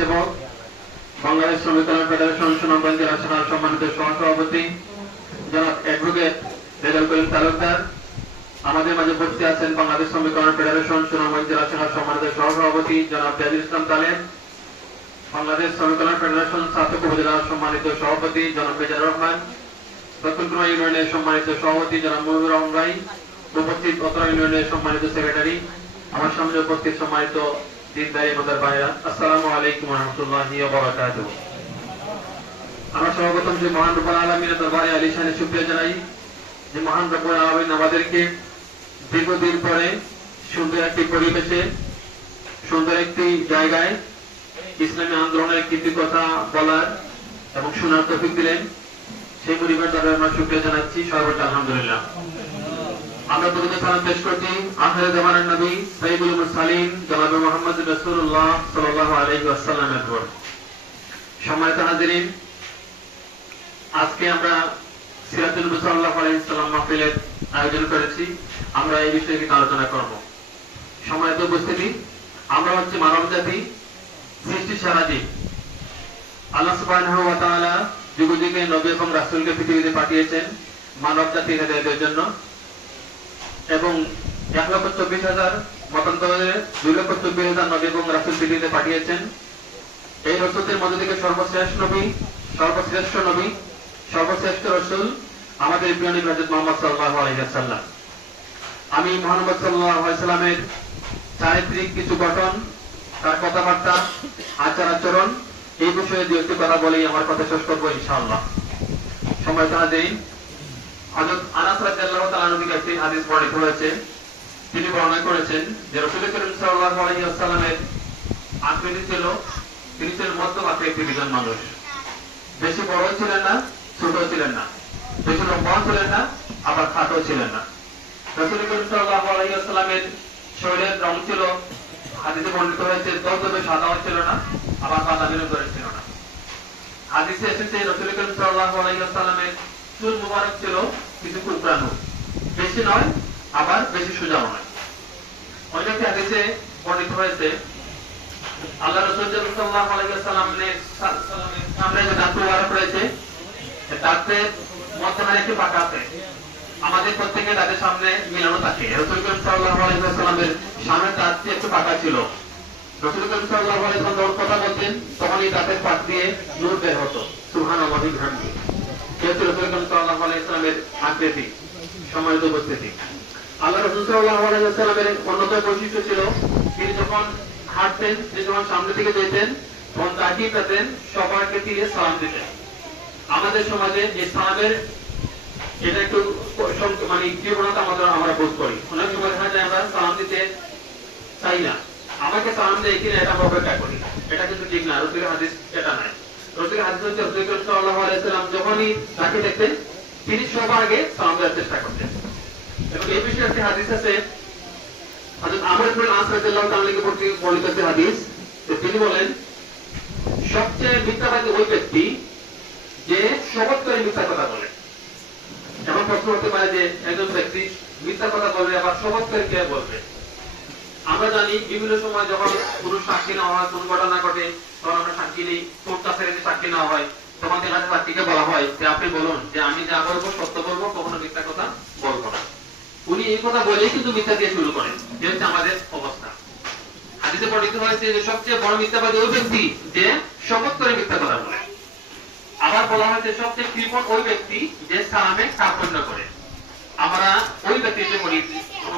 সমাজসেবক বাংলাদেশ শ্রমিক কল্যাণ ফেডারেশন সুনামগঞ্জ জেলা শাখার সম্মানিত সহসভাপতি জনাব অ্যাডভোকেট রেজাল করিম তালুকদার। আমাদের মাঝে উপস্থিত আছেন বাংলাদেশ শ্রমিক কল্যাণ ফেডারেশন সুনামগঞ্জ জেলা শাখার সম্মানিত সহসভাপতি জনাব জাহির ইসলাম তালেম বাংলাদেশ শ্রমিক কল্যাণ ফেডারেশন ছাত্র উপজেলার সম্মানিত সভাপতি, জনাব মেজার রহমান। দক্ষিণকুমা ইউনিয়নের সম্মানিত সভাপতি, জনাব মহিবুর রহমান উপস্থিত অত্র ইউনিয়নের সম্মানিত সেক্রেটারি। আমার সামনে উপস্থিত সম্মানিত দিনদারি দীর্ঘদিন পরে সুন্দর একটি পরিবেশে, সুন্দর একটি জায়গায় ইসলামী আন্দোলনের কৃতি কথা বলার এবং শোনার তৌফিক দিলেন। সেই পরিবার দ্বারা আমরা শুক্রিয়া জানাচ্ছি। সর্বোচ্চ আলহামদুলিল্লাহ। আমরা প্রথমে সালাম পেশ করছি। আখের জামানের নবী সাইবুল মুরসালিন, জনাব মোহাম্মদ রাসূলুল্লাহ সাল্লাল্লাহু আলাইহি ওয়াসাল্লামের উপর। সম্মানিত হাজিরিন আজকে আমরা সিরাতুল নবী সাল্লাল্লাহু আলাইহি সাল্লাম মাহফিলের আয়োজন করেছি। আমরা এই বিষয়ে কিছু আলোচনা করব। সম্মানিত উপস্থিতি, আমরা হচ্ছে মানব জাতি, সৃষ্টি সারা জীব। আল্লাহ তাআলা যুগ যুগে নবী এবং রাসূলকে পৃথিবীতে পাঠিয়েছেন মানব জাতি হেদায়েতের জন্য। এবং এক লক্ষ চব্বিশ হাজার মতান্তরে দুই লক্ষ চব্বিশ হাজার নবী এবং রাসূল পৃথিবীতে পাঠিয়েছেন। এই রসুলদের মধ্যে থেকে সর্বশ্রেষ্ঠ নবী সর্বশ্রেষ্ঠ নবী, সর্বশ্রেষ্ঠ রসুল আমাদের প্রিয় নবী মুহাম্মদ সাল্লাল্লাহু আলাইহি আমি মোহাম্মদ আলাইহি সাল্লামের চারিত্রিক কিছু গঠন, তার কথাবার্তা, আচার আচরণ এই বিষয়ে দু একটি কথা বলেই আমার কথা শেষ করব ইনশাআল্লাহ। সময় জানা দেই। হযরত আনাস রাদিয়াল্লাহু তাআলা থেকে একটি হাদিস বর্ণিত হয়েছে। তিনি বর্ণনা করেছেন যে রাসূল করিম সাল্লাল্লাহু আলাইহি ওয়াসাল্লামের আকৃতি ছিল, তিনি ছিলেন মধ্যম আকৃতির একজন মানুষ। বেশি বড় ছিলেন না, ছোট ছিলেন না। বেশি লম্বা ছিলেন না, আবার খাটো ছিলেন না। রাসূল করিম সাল্লাল্লাহু আলাইহি ওয়াসাল্লামের শরীরের রং ছিল, হাদিসে বর্ণিত হয়েছে দবদবে সাদাও ছিল না, আবার বাদামিরও ছিল না। হাদিসে এসেছে রাসূল করিম সাল্লাল্লাহু আলাইহি ওয়াসাল্লামের চুল মুবারক ছিল কিছু কুকরানো বেশি নয়, আবার বেশি সোজাও নয়। একটি হাদিসে বর্ণিত হয়েছে। আল্লাহ রাসূল আলাইহি সামনে যে দাঁত রয়েছে একটি পাকা আছে। আমাদের প্রত্যেকে তাদের সামনে মিলানো থাকে। রসুল আলাইহি ওয়াসাল্লামের সামনে দাঁতটি একটু পাকা ছিল। রসুল করিম কথা বলতেন তখন এই দাঁতের পাক দিয়ে নূর বের হতো, সুবহানাল্লাহি বিহামদি আমাদের সমাজে এই সালামের এটা একটু মানে তীব্রতা আমাদের আমরা বোধ করি। অনেক সময় দেখা যায় আমরা সালাম দিতে চাই না। আমাকে সালাম দেয় কিনা এটা আমরা অপেক্ষা করি। এটা কিন্তু ঠিক না। রসুলের হাদিস তিনি তিনি বলেন, সবচেয়ে মিথ্যাবাদী ওই ব্যক্তি যে শপথ করে মিথ্যা কথা বলে। এমন প্রশ্ন হতে পারে যে একজন ব্যক্তি মিথ্যা কথা বলবে আবার শপথ করে কে বলবে? আমরা জানি বিভিন্ন সময় যখন কোনো সাক্ষী নেওয়া হয়, কোন ঘটনা ঘটে আমরা সাক্ষী নেই কাছারি সাক্ষী নেওয়া হয় দেখা যায় সাক্ষীকে বলা হয়। যে আপনি বলুন যে আমি যা বলব সত্য বলব, কখনো মিথ্যা কথা বলব না। উনি এই কথা বলেই কিন্তু মিথ্যা দিয়ে শুরু করেন। যে হচ্ছে আমাদের অবস্থা। হাদিসে বর্ণিত হয়েছে যে সবচেয়ে বড় মিথ্যাবাদী ওই ব্যক্তি যে শপথ করে মিথ্যা কথা বলে। আবার বলা হয়েছে সবচেয়ে কৃপণ ওই ব্যক্তি যে সালামে কার্পণ্য করে। আমরা ওই ব্যক্তিকে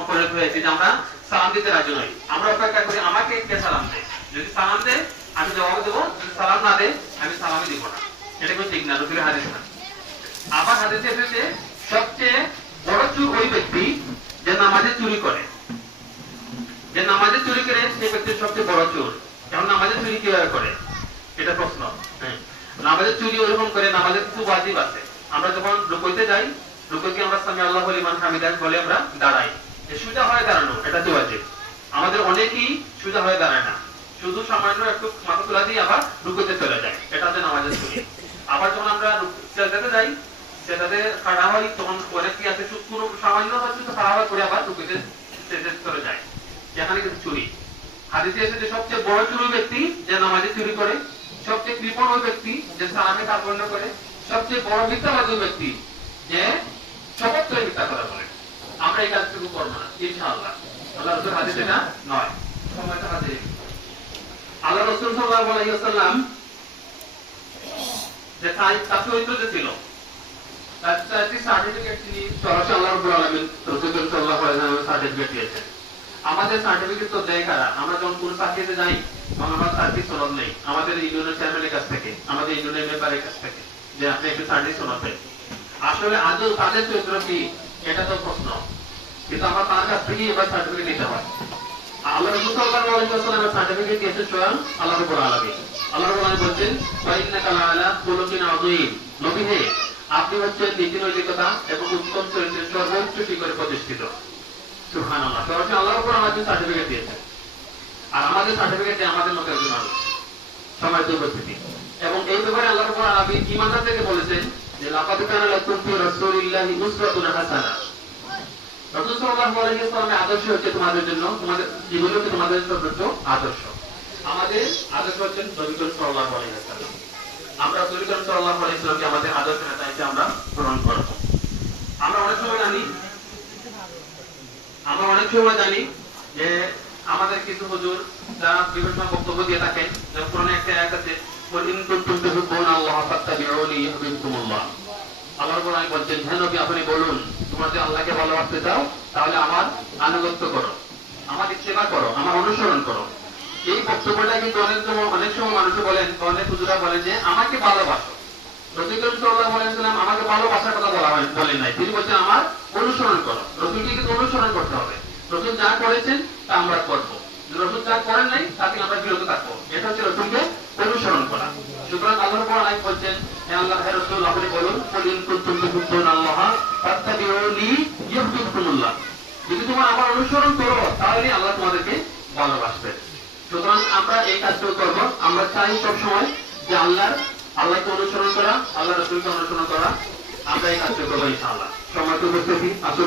পরিণত হয়েছে যে আমরা সালাম দিতে রাজি নই। আমরা অপেক্ষা করি, আমাকে কে সালাম দেয়? যদি সালাম দেয় আমি জবাব দেবো সালাম না দেয়, আমি সালামই দিব না। এটা কোনো ঠিক না রসুলের হাদিস না। আবার হাদিসে এসেছে, সবচেয়ে বড় চুর ওই ব্যক্তি যে নামাজে চুরি করে। যে নামাজে চুরি করে, সেই ব্যক্তির সবচেয়ে বড় চোর এখন নামাজে চুরি কীভাবে করে? এটা প্রশ্ন। হ্যাঁ। নামাজের চুরি ওরকম করে নামাজের কিছু ওয়াজিব আছে। আমরা যখন রুকইতে যাই, রুকইতে আমরা সামি আল্লাহ বলি মান হামিদান বলে আমরা দাঁড়াই। সোজা হয়ে দাঁড়ানো, এটা তো ওয়াজিব। আমাদের অনেকেই সোজা হয়ে দাঁড়ায় না। শুধু সামান্য একটু মাথা তোলা দিয়ে আবার রুকইতে চলে যায়। এটা হচ্ছে নামাজের চুরি আবার যখন আমরা সেটাতে যাই সেটাতে খাড়া হয়, তখন অনেক কি আছে? শুধু কোনো সামান্য হয়তো খাড়া হওয়া করে আবার রুকইতে চলে যায়। যেখানে কিন্তু চুরি হাদিসে এসেছে সবচেয়ে বড় চুরি ব্যক্তি যে নামাজে চুরি করে, সবচেয়ে কৃপণ ওই ব্যক্তি যে সালামে কার্পণ্য করে, সবচেয়ে বড় মিথ্যাবাদী ওই ব্যক্তি যে শপথ করে মিথ্যা কথা বলে। আমরা এই কাজটুকু করব না, ইনশাআল্লাহ। আল্লাহ রসুল হাদিস এটা নয়। সময়টা হাদিস আল্লাহ রসুল সাল্লাল্লাহু আলাইহি ওয়াসাল্লাম যে তার চরিত্র যে ছিল। তার চারটি সার্টিফিকেট তিনি সরাসরি আল্লাহ রাব্বুল আলামিন রসুল আলাইহি সার্টিফিকেট দিয়েছেন। আমাদের সার্টিফিকেট তো দেয় কারা? আমরা যখন কোনো চাকরিতে যাই, তখন আমার সার্টিফিকেট সনদ নেই। আমাদের ইউনিয়নের চেয়ারম্যানের কাছ থেকে, আমাদের ইউনিয়নের মেম্বারের কাছ থেকে যে আপনি একটু সার্টিফিকেট সনদ দেন। আসলে আদৌ তাদের চরিত্র কি? এটা তো প্রশ্ন। কিন্তু আমরা তার কাছ থেকে এবার সার্টিফিকেট নিতে হয়। আল্লাহ সার্টিফিকেট আপনি হচ্ছেন নীতি নৈতিকতা এবং উত্তম চরিত্রের সর্বোচ্চ শিখরে প্রতিষ্ঠিত। সুবহানাল্লাহ। সার্টিফিকেট দিয়েছেন। আর আমাদের সার্টিফিকেট আমাদের মতো একজন মানুষ সময় উপস্থিতি এবং এই ব্যাপারে আল্লাহ রাব্বুল আলামিন থেকে বলেছেন যে, লাকাদ কানা লাকুম ফি আদর্শ হচ্ছে তোমাদের জন্য, তোমাদের তোমাদের আদর্শ। আমাদের আদর্শ হচ্ছে নবী করিম সাল্লাল্লাহু আমরা সাল্লাল্লাহু আমাদের আদর্শ নেতা হিসেবে আমরা গ্রহণ করব। আমরা অনেক সময় জানি, আমরা অনেক সময় জানি যে আমাদের কিছু হুজুর যারা বিভিন্ন বক্তব্য দিয়ে থাকেন যেমন একটা আয়াত আছে "কুল ইন কুনতুম তুহিব্বুনা আল্লাহ আল্লাহ বলছেন, হে নবী, আপনি বলুন তোমরা যদি আল্লাহকে ভালোবাসতে চাও, তাহলে আমার আনুগত্য করো। আমার ইত্তেবা করো, আমার অনুসরণ করো। এই বক্তব্যটা কিন্তু অনেক সময় অনেক সময় মানুষ বলেন, অনেক হুজুরা বলেন যে, আমাকে ভালোবাসো। রসুল সাল্লাল্লাহু আমাকে ভালোবাসার কথা বলা হয় বলেন নাই। তিনি বলছেন, আমার অনুসরণ করো। রসুলকে কিন্তু অনুসরণ করতে হবে। রসুল যা করেছেন, তা আমরা করব। রসুল যা করেন নাই তাকে আমরা বিরত থাকব। এটা হচ্ছে রসুলকে অনুসরণ করা। সুতরাং আল্লাহ বলছেন আল্লাহ যদি তোমরা আমার অনুসরণ করো, তাহলে আল্লাহ তোমাদেরকে ভালোবাসবে। সুতরাং আমরা এই কাজটা করব। আমরা চাই সব সময় যে আল্লাহর, আল্লাহকে অনুসরণ করা আল্লাহ রসুলকে অনুসরণ করা। আমরা এই কাজটা করব ইনশাআল্লাহ। সময় তো উপস্থিতি, আসলে